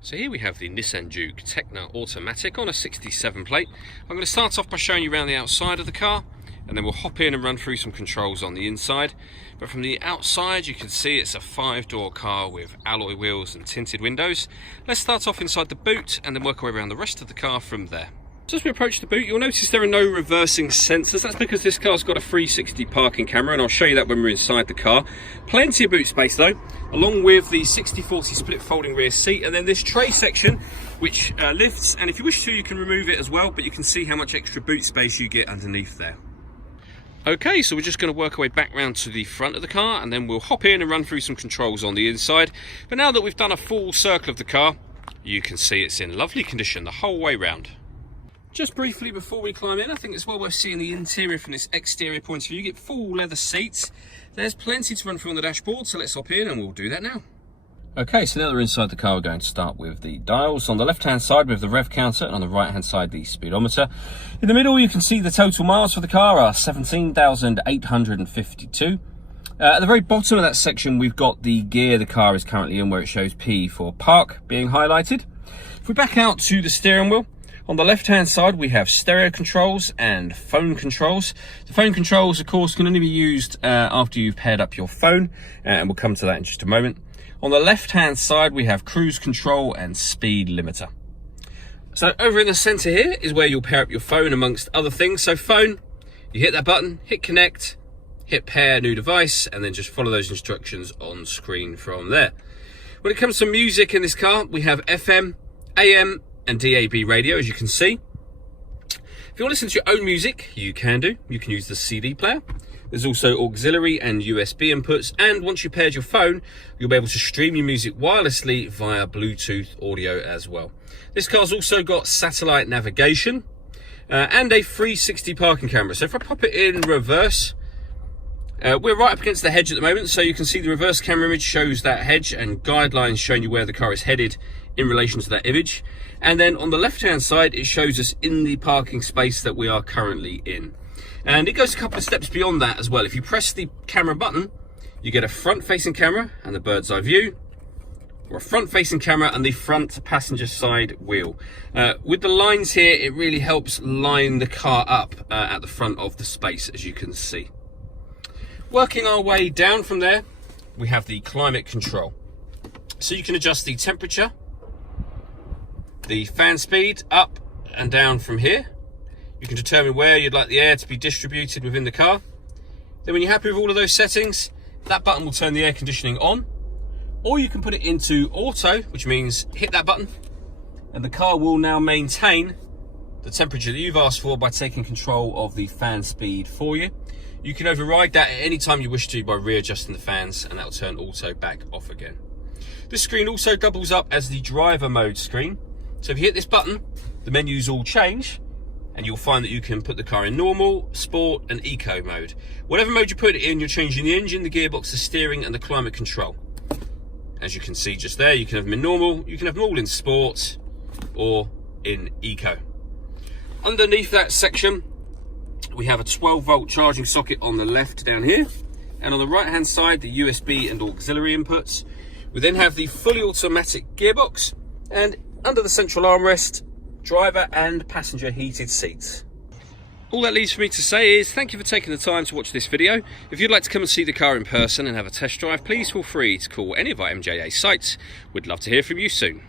So here we have the Nissan Juke Techno Automatic on a 67 plate. I'm going to start off by showing you around the outside of the car, and then we'll hop in and run through some controls on the inside. But from the outside you can see it's a 5-door car with alloy wheels and tinted windows. Let's start off inside the boot and then work our way around the rest of the car from there. So as we approach the boot, you'll notice there are no reversing sensors. That's because this car's got a 360 parking camera, and I'll show you that when we're inside the car. Plenty of boot space though, along with the 60/40 split folding rear seat, and then this tray section which lifts, and if you wish to you can remove it as well, but you can see how much extra boot space you get underneath there. Okay, so we're just going to work our way back round to the front of the car, and then we'll hop in and run through some controls on the inside. But now that we've done a full circle of the car, you can see it's in lovely condition the whole way round. Just briefly before we climb in, I think it's well worth seeing the interior from this exterior point of view. You get full leather seats. There's plenty to run through on the dashboard, so let's hop in and we'll do that now. Okay, so now that we're inside the car, we're going to start with the dials. On the left-hand side, we have the rev counter, and on the right-hand side, the speedometer. In the middle, you can see the total miles for the car are 17,852. At the very bottom of that section, we've got the gear the car is currently in, where it shows P for park being highlighted. If we back out to the steering wheel, on the left-hand side, we have stereo controls and phone controls. The phone controls, of course, can only be used after you've paired up your phone, and we'll come to that in just a moment. On the left-hand side, we have cruise control and speed limiter. So over in the center here is where you'll pair up your phone, amongst other things. So phone, you hit that button, hit connect, hit pair new device, and then just follow those instructions on screen from there. When it comes to music in this car, we have FM, AM, and DAB radio, as you can see. If you want to listen to your own music, you can do. You can use the CD player. There's also auxiliary and USB inputs, and once you paired your phone, you'll be able to stream your music wirelessly via Bluetooth audio as well. This car's also got satellite navigation and a 360 parking camera. So if I pop it in reverse, we're right up against the hedge at the moment, so you can see the reverse camera image shows that hedge and guidelines showing you where the car is headed in relation to that image. And then on the left-hand side, it shows us in the parking space that we are currently in. And it goes a couple of steps beyond that as well. If you press the camera button, you get a front-facing camera and the bird's eye view, or a front-facing camera and the front passenger side wheel. With the lines here, it really helps line the car up at the front of the space, as you can see. Working our way down from there, we have the climate control. So you can adjust the temperature, the fan speed up and down from here. You can determine where you'd like the air to be distributed within the car. Then when you're happy with all of those settings, that button will turn the air conditioning on, or you can put it into auto, which means hit that button and the car will now maintain the temperature that you've asked for by taking control of the fan speed for you. You can override that at any time you wish to by readjusting the fans, and that'll turn auto back off again. This screen also doubles up as the driver mode screen. So if you hit this button, the menus all change, and you'll find that you can put the car in normal, sport, and eco mode. Whatever mode you put it in, you're changing the engine, the gearbox, the steering, and the climate control. As you can see just there, you can have them in normal, you can have them all in sport, or in eco. Underneath that section, we have a 12-volt charging socket on the left down here, and on the right-hand side, the USB and auxiliary inputs. We then have the fully automatic gearbox, and under the central armrest, driver and passenger heated seats. All that leaves for me to say is thank you for taking the time to watch this video. If you'd like to come and see the car in person and have a test drive, please feel free to call any of our MJA sites. We'd love to hear from you soon.